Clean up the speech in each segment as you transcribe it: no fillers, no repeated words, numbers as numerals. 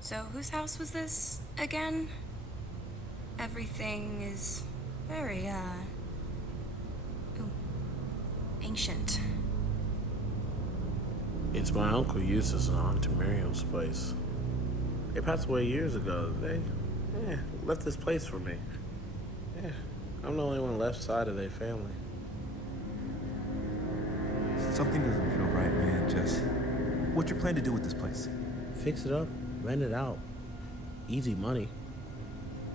So, whose house was this again? Everything is very, ooh, ancient. It's my uncle Eustace and Aunt Miriam's place. They passed away years ago. They left this place for me. Yeah, I'm the only one left side of their family. Something doesn't feel right, man. Just, what's your plan to do with this place? Fix it up, rent it out. Easy money.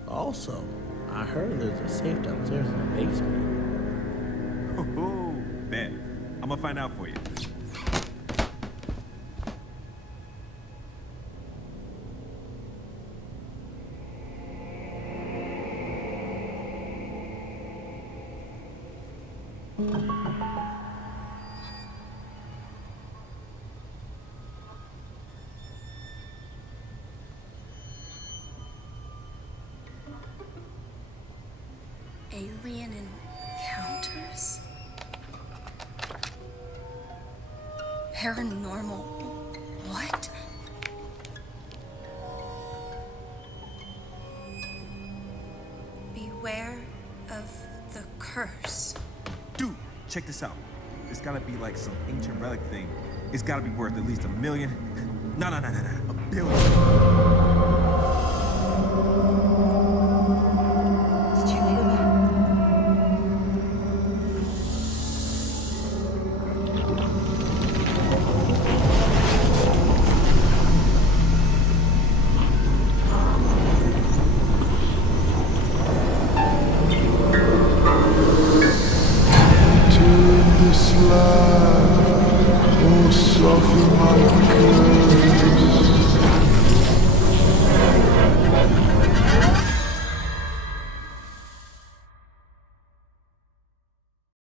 Also, I heard there's a safe downstairs in the basement. Oh, bet. I'm gonna find out for you. Alien encounters? Paranormal. What? Beware of the curse. Dude, check this out. It's gotta be like some ancient relic thing. It's gotta be worth at least $1 million. No, $1 billion.